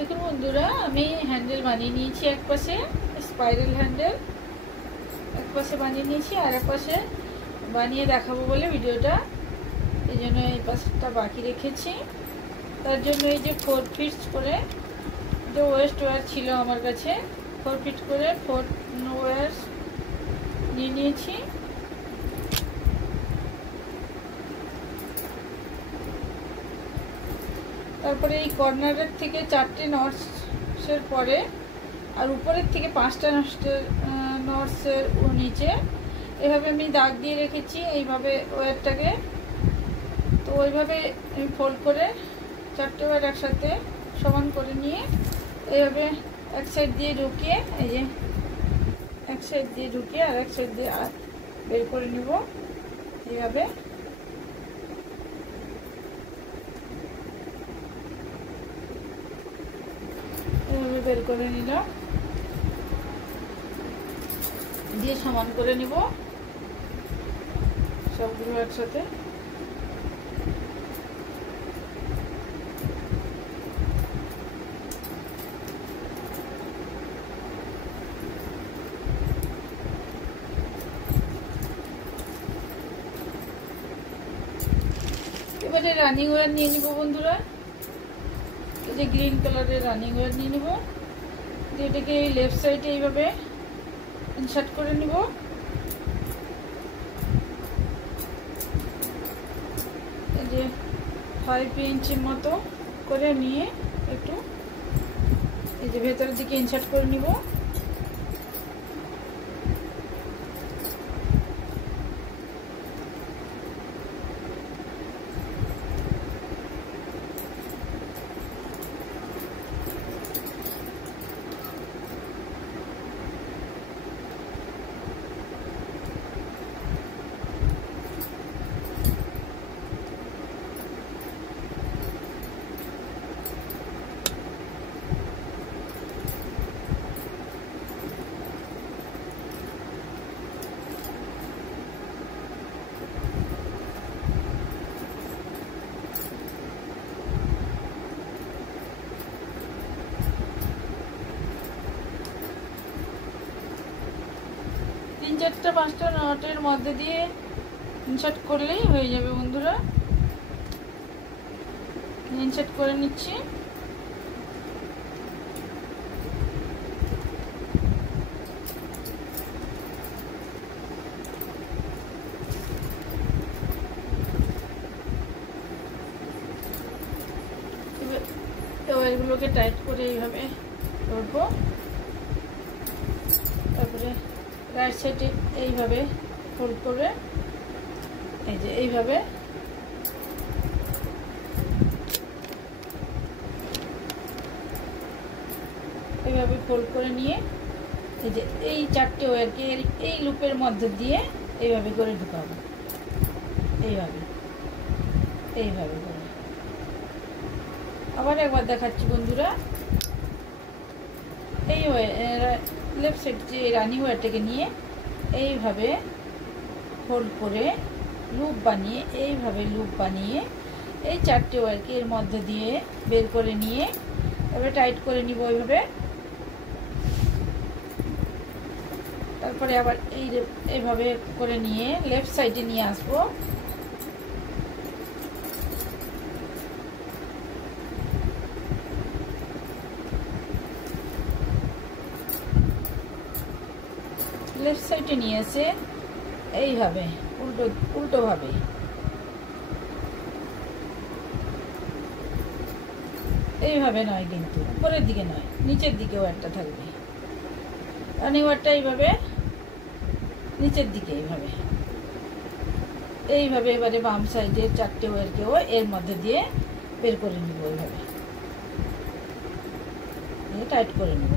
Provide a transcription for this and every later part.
দেখুন বন্ধুরা, আমি হ্যান্ডেল বানিয়ে নিয়েছি। এক পাশে স্পাইরাল হ্যান্ডেল এক পাশে বানিয়ে নিয়েছি, আর এক পাশে বানিয়ে দেখাবো বলে ভিডিওটা, এই জন্য এই পাশটা বাকি রেখেছি। তার জন্য এই যে 4 ফিট করে যে ওয়েস্ট ওয়্যার ছিল আমার কাছে, 4 ফিট করে 4 ওয়্যার নিয়ে নিয়েছি। তারপরে এই কর্নারের থেকে 4টে নটসের পরে আর উপরের থেকে 5টা নটসের নিচে এভাবে আমি দাগ দিয়ে রেখেছি এইভাবে ওয়্যারটাকে। তো ওইভাবে আমি ফোল্ড করে 4টে ওয়্যার একসাথে সমান করে নিয়ে এইভাবে এক সাইড দিয়ে ঢুকিয়ে, এই যে এক সাইড দিয়ে ঢুকিয়ে আর এক সাইড দিয়ে বের করে নিব এইভাবে। বের করে নিলাম, দিয়ে সমান করে নিব সবগুলো একসাথে। এবারে রানিং ওয়্যার নিয়ে নিব বন্ধুরা, এই যে গ্রিন কালারের রানিং ওয়্যার নিয়ে নিব। এটাকে এই লেফট সাইডে এইভাবে ইনসার্ট করে নিব। এই যে 5 ইঞ্চি মতো করে নিয়ে একটু এই যে ভেতরের দিকে ইনসার্ট করে নিব। চারটা 5টা নটের মধ্যে দিয়ে ইনসার্ট করলেই হয়ে যাবে বন্ধুরা। ইনসার্ট করে নিচ্ছি। ওয়ারগুলোকে টাইট করে এইভাবে করবো। তারপরে রাইট সাইডে এইভাবে ফোল্ড করে এই যে এইভাবে ফোল্ড করে নিয়ে এই যে এই 4টে ওয়্যারকে এই লুপের মধ্যে দিয়ে এইভাবে করে ঢুকাবো, এইভাবে এইভাবে করে। আবার একবার দেখাচ্ছি বন্ধুরা, এই লেফট সাইড যে রানিং ওয়্যারটাকে নিয়ে এইভাবে ফোল্ড করে লুপ বানিয়ে এইভাবে লুপ বানিয়ে এই 4টে ওয়্যারকে এর মধ্যে দিয়ে বের করে নিয়ে এবারে টাইট করে নিব এইভাবে। তারপরে আবার এইভাবে করে নিয়ে লেফট সাইডে নিয়ে আসবো। লেফট সাইডে নিয়ে এসে এইভাবে উল্টোভাবে এইভাবে নয়, কিন্তু উপরের দিকে নয়, নিচের দিকে ওয়্যারটা থাকবে। রানিং ওয়্যারটা এইভাবে নিচের দিকে এইভাবে এবারে বাম সাইডে 4টে ওয়্যারকেও এর মধ্যে দিয়ে বের করে নিব, এইভাবে টাইট করে নেব।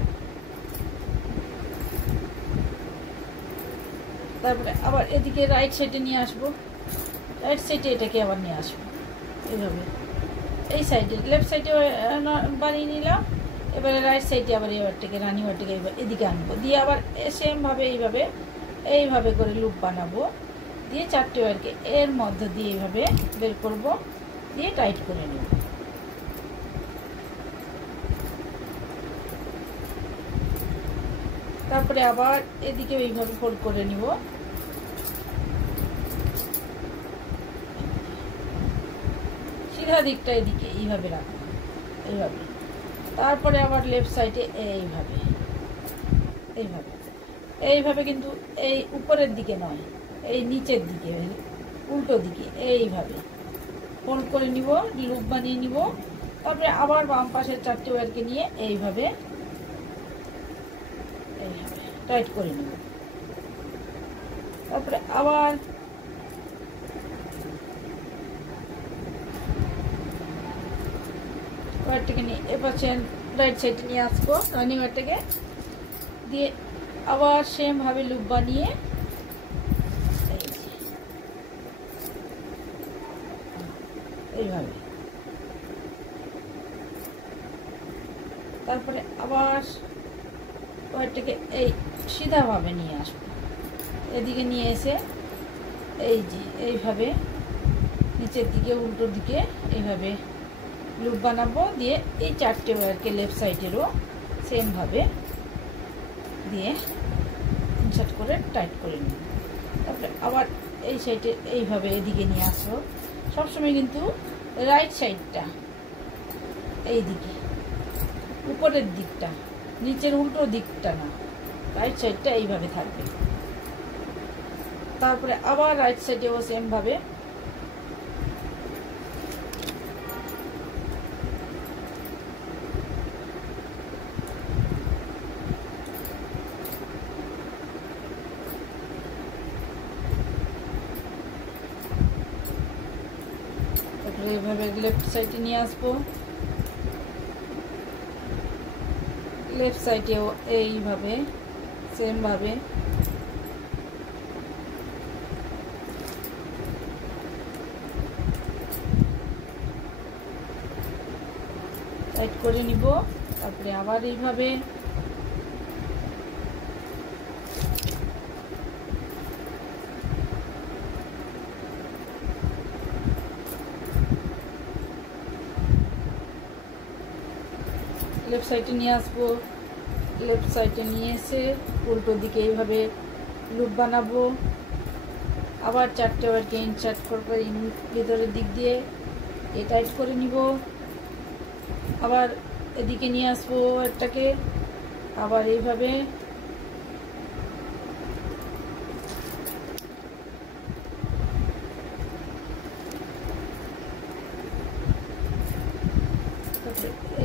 তারপরে আবার এদিকে রাইট সাইডে নিয়ে আসবো, রাইট সাইডে এটাকে আবার নিয়ে আসবো এইভাবে। এই সাইডে লেফট সাইডে বানিয়ে নিলাম, এবারে রাইট সাইডে আবার এবারটাকে রানিং ওয়্যারটাকে এদিকে আনবো, দিয়ে আবার সেমভাবে এইভাবে করে লুপ বানাবো, দিয়ে 4টে ওয়্যারকে এর মধ্যে দিয়ে এইভাবে বের করব, দিয়ে টাইট করে নেব। তারপরে আবার এদিকে এইভাবে ফোল্ড করে নিব। সিধা দিকটা এদিকে এইভাবে রাখবো, এইভাবে। তারপরে আবার লেফট সাইডে এইভাবে এইভাবে এইভাবে, কিন্তু এই উপরের দিকে নয়, এই নিচের দিকে, উল্টো দিকে এইভাবে ফোল্ড করে নিব, লুপ বানিয়ে নিব। তারপরে আবার বাম পাশের 4টে ওয়্যারকে নিয়ে এইভাবে এইভাবে টাইট করে নিব। তারপরে আবার ওয়্যারটাকে নিয়ে এপাশে রাইট সাইডে নিয়ে আসবো, রানিং ওয়্যারটাকে দিয়ে আবার সেম ভাবে লুপ বানিয়ে এইভাবে। তারপরে আবার ওয়্যারটাকে এই সিধাভাবে নিয়ে আসবো, এদিকে নিয়ে এসে এই যে এইভাবে নিচের দিকে উল্টো দিকে এইভাবে লুপ বানাবো। দিয়ে এই 4টে ওয়্যারকে লেফট সাইডেরও সেম ভাবে দিয়ে ইনসার্ট করে টাইট করে নিব। তারপরে আবার এই সাইডে এইভাবে এদিকে নিয়ে আসবো। সবসময় কিন্তু রাইট সাইডটা এই দিকে, উপরের দিকটা, নিচের উল্টো দিকটা না, রাইট সাইডটা এইভাবে থাকবে। তারপরে আবার রাইট সাইডেও সেম ভাবে এইভাবে লেফট সাইডে নিয়ে আসবো। লেফট সাইডেও এইভাবে সেম ভাবে টাইট করে নিব। তারপরে আবার এইভাবে লেফট সাইডে নিয়ে আসবো। লেফট সাইডে নিয়ে এসে উল্টো দিকে এইভাবে লুপ বানাবো। আবার 4টে ওয়্যারকে ইনসার্ট করবো ভিতরের দিক দিয়ে, টাইট করে নিব। আবার এদিকে নিয়ে আসবো ওয়্যারটাকে, আবার এইভাবে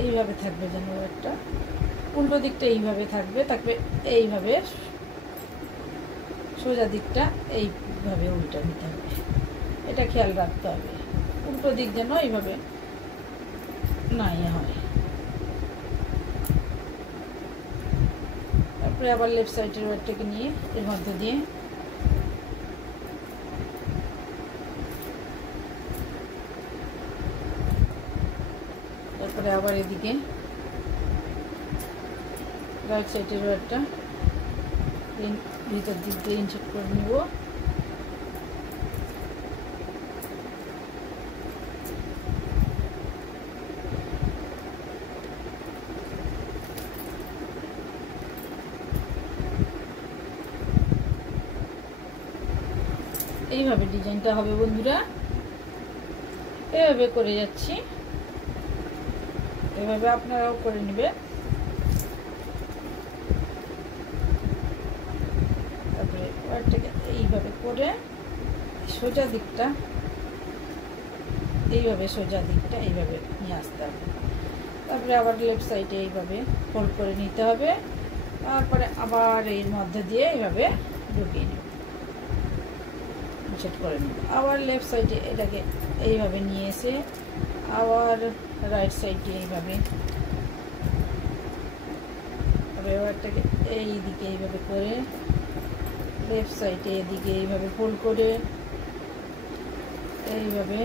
এইভাবে থাকবে, যেন ওয়্যারটা উল্টো দিকটা এইভাবে থাকবে। তারপরে এইভাবে সোজা দিকটা এইভাবে উল্টা নিতে হবে, এটা খেয়াল রাখতে হবে, উল্টো দিক যেন এইভাবে না হয়। তারপরে আবার লেফট সাইডের ওয়্যারটাকে নিয়ে এর মধ্যে দিয়ে তারপরে আবার এদিকে রাইট সাইডের ওয়্যারটা ভিতর দিক দিয়ে ইনসার্ট করে নিব। এইভাবে ডিজাইনটা হবে বন্ধুরা, এভাবে করে যাচ্ছি, এভাবে আপনারাও করে নেবেন। তারপরে ওয়্যারটাকে এইভাবে করে সোজা দিকটা এইভাবে নিয়ে আসতে হবে। তারপরে আবার লেফট সাইডে এইভাবে ফোল্ড করে নিতে হবে। তারপরে আবার এর মধ্যে দিয়ে এইভাবে ঢুকিয়ে নেব, সেট করে নেব। আবার লেফট সাইডে এটাকে এইভাবে নিয়ে এসে আবার রাইট সাইডে এইভাবে ওয়্যারটাকে এই দিকে এইভাবে করে লেফট সাইডে এদিকে এইভাবে ফোল্ড করে এইভাবে,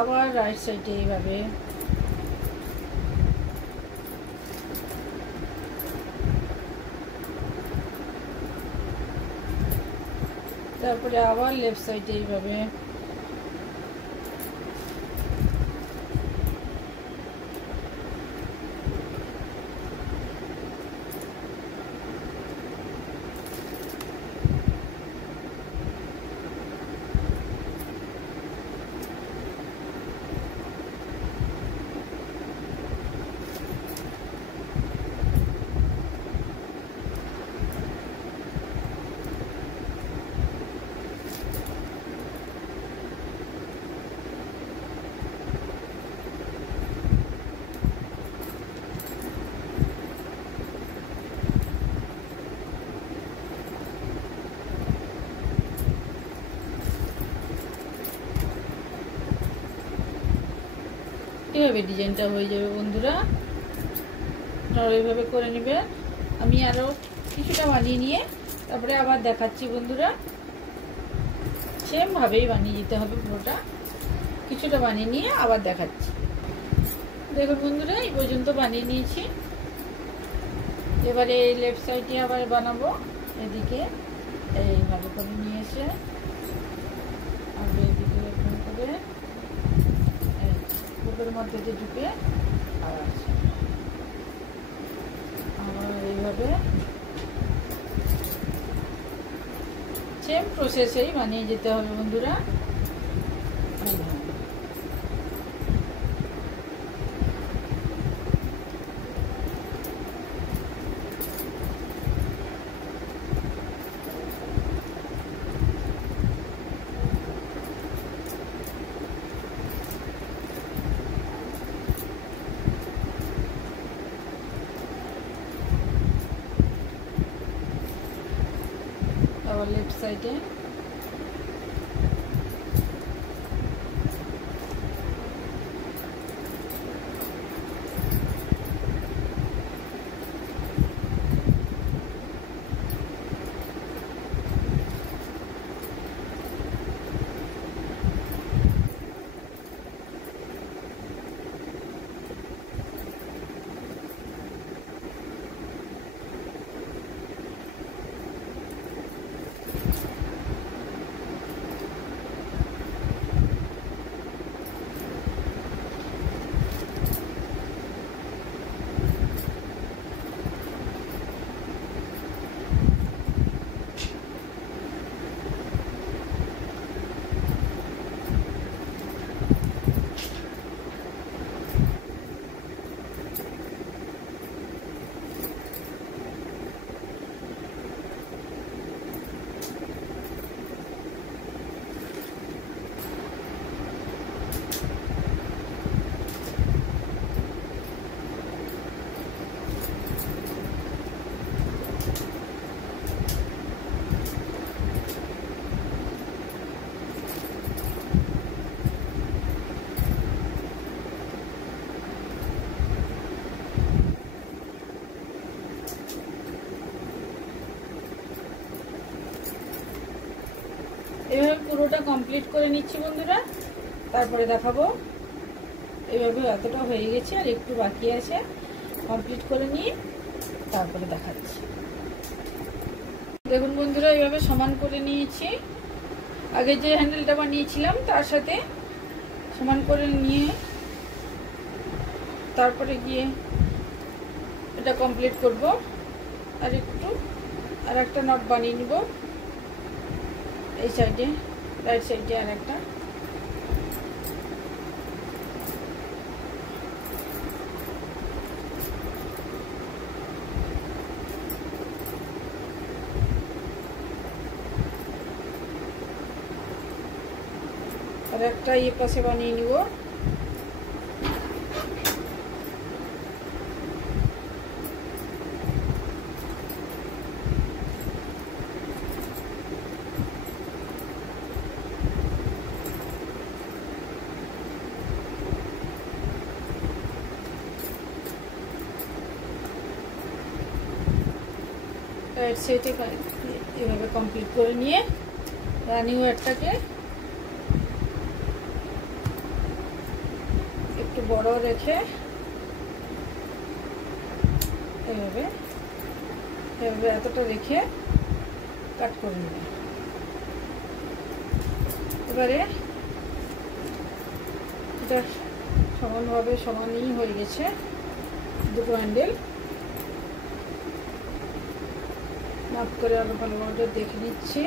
আবার রাইট সাইডে এইভাবে তারপরে আবার লেফট সাইডে এইভাবে এইভাবে ডিজাইনটা হয়ে যাবে বন্ধুরা। আপনারা এইভাবে করে নেবেন। আমি আরও কিছুটা বানিয়ে নিয়ে তারপরে আবার দেখাচ্ছি বন্ধুরা। সেমভাবেই বানিয়ে দিতে হবে পুরোটা। কিছুটা বানিয়ে নিয়ে আবার দেখাচ্ছি। দেখুন বন্ধুরা, এই পর্যন্ত বানিয়ে নিয়েছি। এবারে এই লেফট সাইডে আবার বানাবো। এদিকে এইভাবে করে নিয়ে এসে আর এদিকে এরকম করে বুকের মধ্যে যে ঢুকে আবার এইভাবে সেম প্রসেসেই বানিয়ে যেতে হবে বন্ধুরা। আবার লেফট সাইডে এইভাবে পুরোটা কমপ্লিট করে নিচ্ছি বন্ধুরা। তারপরে দেখাবো। এইভাবে এতটা হয়ে গেছে, আর একটু বাকি আছে। কমপ্লিট করে নিয়ে তারপরে দেখাচ্ছি। দেখুন বন্ধুরা, এইভাবে সমান করে নিয়েছি। আগে যে হ্যান্ডেলটা বানিয়েছিলাম তার সাথে সমান করে নিয়ে তারপরে গিয়ে এটা কমপ্লিট করব। আর একটু আর একটা নট বানিয়ে নিব এই সাইডে, রাইট সাইডে আর একটা। আর একটা এই পাশে বানিয়ে নিব। রাইট সাইডে এভাবে কমপ্লিট করে নিয়ে রানিং ওয়্যারটাকে একটু বড় রেখে এভাবে এভাবে এতটা রেখে কাট করে নেবে। এবারে এটা সমানভাবে সমানই হয়ে গেছে দুটো হ্যান্ডেল। মাপ করে আরো ভালোভাবে দেখে নিচ্ছি।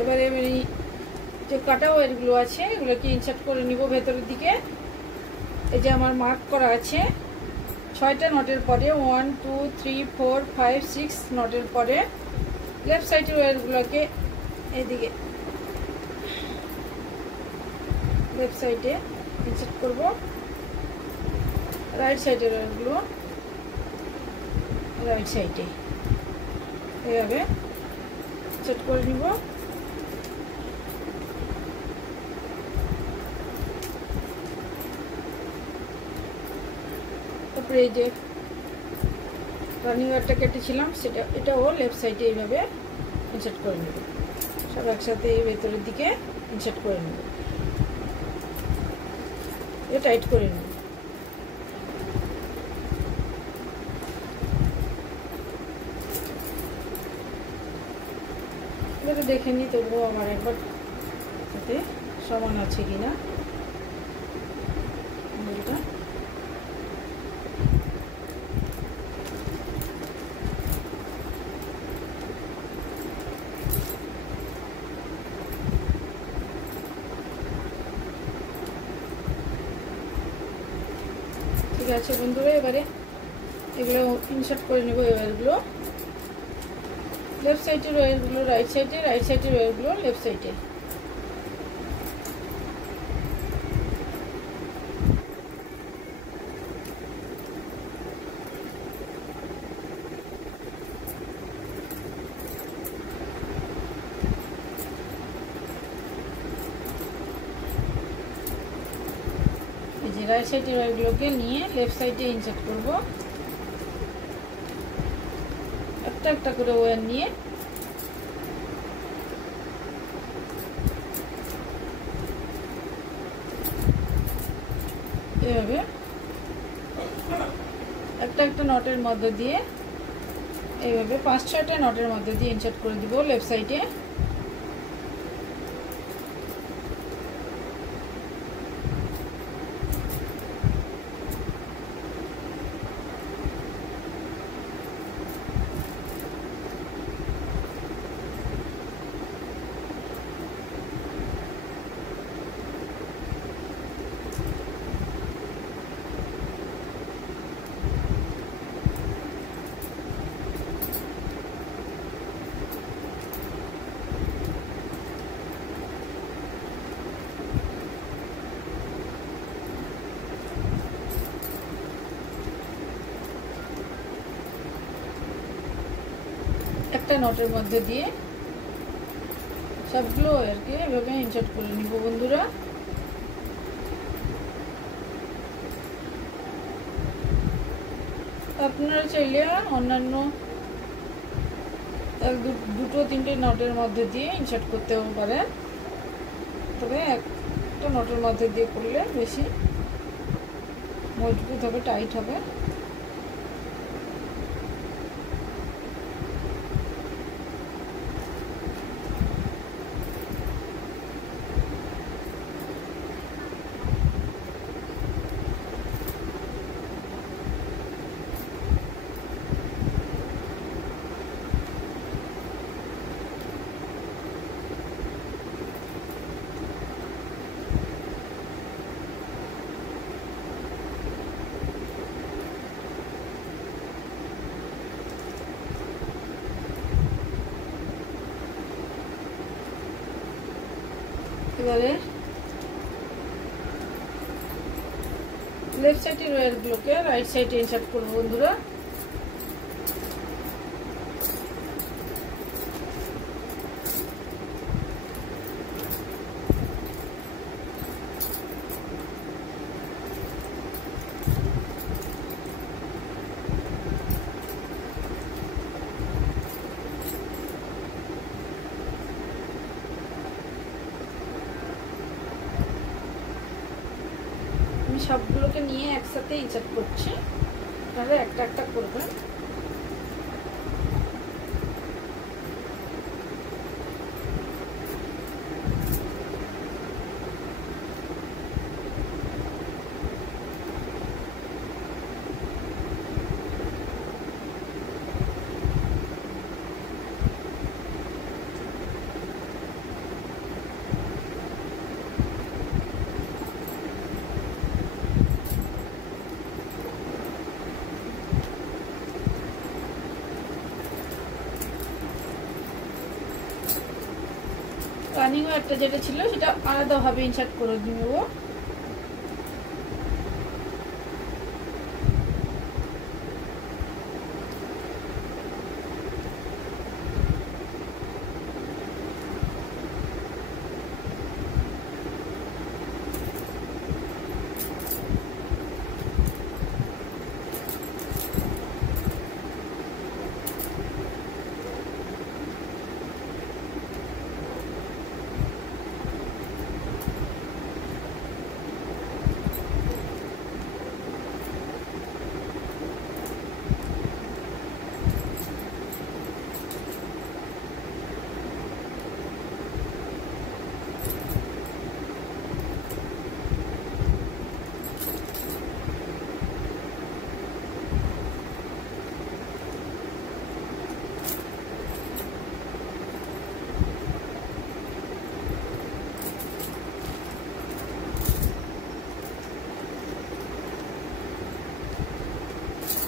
এবারে আমি যে কাটা ওয়্যারগুলো আছে এগুলোকে ইনসার্ট করে নিব ভেতরের দিকে। এই যে আমার মার্ক করা আছে 6টা নটের পরে 1 2 3 4 5 6 নটের পরে লেফট সাইডের ওয়্যারগুলোকে এদিকে লেফট সাইডে ইনসার্ট করব। রাইট সাইডের ওয়্যারগুলো রাইট সাইডে এভাবে সেট করে নিব। উপরে যে রানিং ওয়্যারটা কেটেছিলাম সেটা, এটাও লেফট সাইডে এইভাবে ইনসার্ট করে নেব। সব একসাথে ভেতরের দিকে ইনসার্ট করে নেব, এটা টাইট করে নেব। এবারে দেখে নিই তবুও আমার একবার সাথে সমান আছে কিনা। ঠিক আছে বন্ধুরা, এবারে এগুলো ইনসার্ট করে নেব। ওয়্যারগুলো লেফট সাইডের ওয়্যারগুলো রাইট সাইডে, রাইট সাইডের ওয়্যারগুলো লেফট সাইডে। এই যে রাইট সাইডের ওয়্যারগুলোকে নিয়ে লেফট সাইডে ইনসার্ট করব। একটা একটা করে ওয়্যার নিয়ে এভাবে একটা একটা নটের মধ্যে দিয়ে এইভাবে 5-6টা নটের মধ্যে দিয়ে ইনসার্ট করে দিব লেফট সাইডে। একটা নটের মধ্যে দিয়ে সবগুলো ওয়্যারকে এভাবে ইনসার্ট করে নিব বন্ধুরা। আপনারা চাইলে অন্যান্য দুটো তিনটে নটের মধ্যে দিয়ে ইনসার্ট করতেও পারেন, তবে একটা নটের মধ্যে দিয়ে করলে বেশি মজবুত হবে, টাইট হবে। এবারে লেফট সাইডের ওয়্যারগুলোকে রাইট সাইডে ইনসার্ট করব বন্ধুরা। আমি সবগুলোকে নিয়ে একসাথে ইনসার্ট করছি, আপনারা একটা একটা করবেন। রানিং ওয়্যারটা যেটা ছিল সেটা আলাদাভাবে ইনসার্ট করে নেব।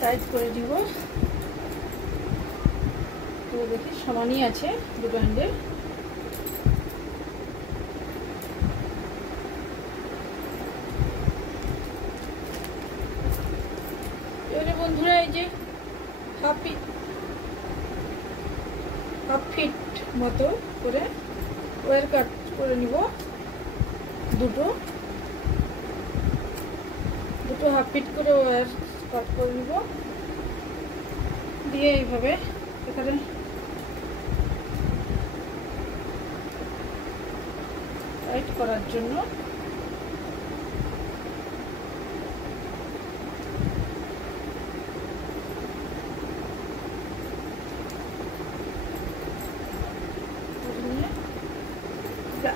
টাইট করে দিব। তো দেখি সমানই আছে দুটো হ্যান্ডেল। এবারে বন্ধুরা এই যে হাফ ফিট মতো করে ওয়্যার কাট করে নিব। দুটো হাফ ফিট করে ওয়্যার কাট করে নিব, দিয়ে এইভাবে এখানে টাইট করার জন্য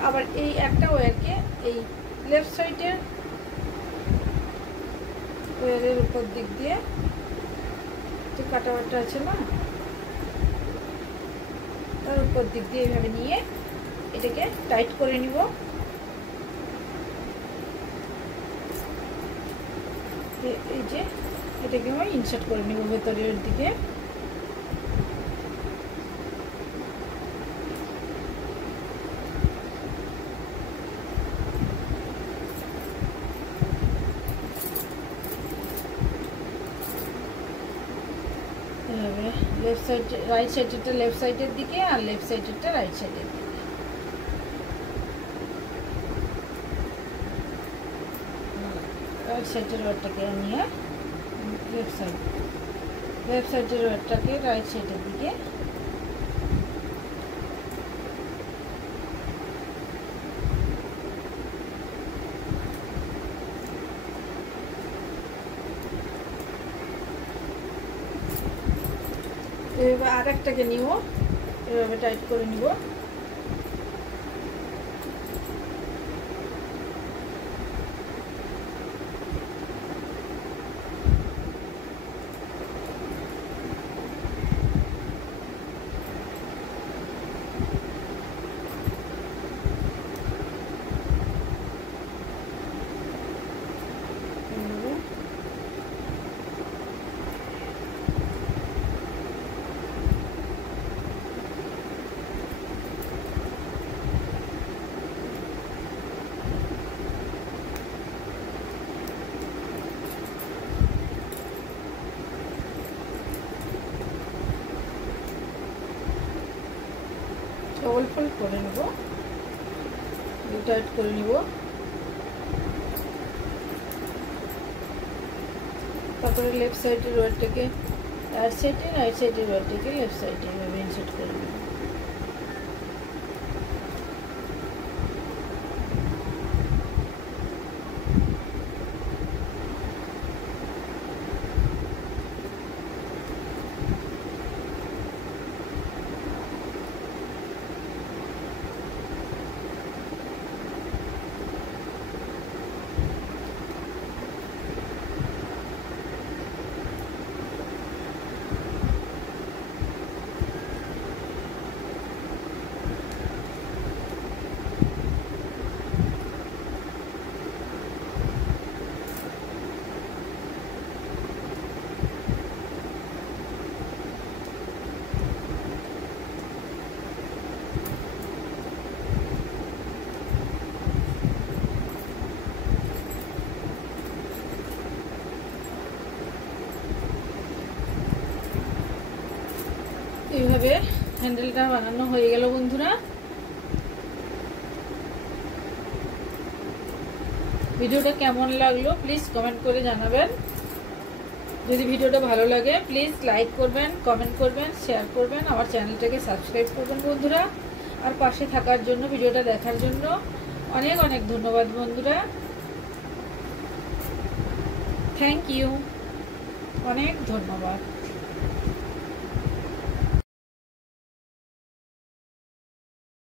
আবার এই একটা ওয়্যারকে এই লেফট সাইডের ওয়্যারের উপর দিক দিয়ে যে কাটাবারটা আছে না, তার উপর দিক দিয়ে এইভাবে নিয়ে এটাকে টাইট করে নিব। এই যে এটাকে আমি ইনসার্ট করে নিব ভেতরের দিকে। লেফট সাইড রাইট সাইডেরটা লেফট সাইডের দিকে আর লেফট সাইডেরটা রাইট সাইডের দিকে। রাইট সাইডের ওয়ারটাকে নিয়ে লেফট সাইডের ওয়ারটাকে রাইট সাইডের দিকে এভাবে আর একটাকে নিব, এভাবে টাইট করে নিব। ডবল ফোল্ড করে নেব, টাইট করে নিব। তারপরে লেফট সাইডের ওয়ারটাকে রাইট সাইডের ওয়ারটাকে লেফট সাইডে এভাবে ইনসার্ট করে নেব। এইভাবে হ্যান্ডেলটা বানানো হয়ে গেল বন্ধুরা। ভিডিওটা কেমন লাগলো প্লিজ কমেন্ট করে জানাবেন। যদি ভিডিওটা ভালো লাগে প্লিজ লাইক করবেন, কমেন্ট করবেন, শেয়ার করবেন, আমার চ্যানেলটাকে সাবস্ক্রাইব করবেন বন্ধুরা। আর পাশে থাকার জন্য, ভিডিওটা দেখার জন্য অনেক অনেক ধন্যবাদ বন্ধুরা। থ্যাংক ইউ, অনেক ধন্যবাদ।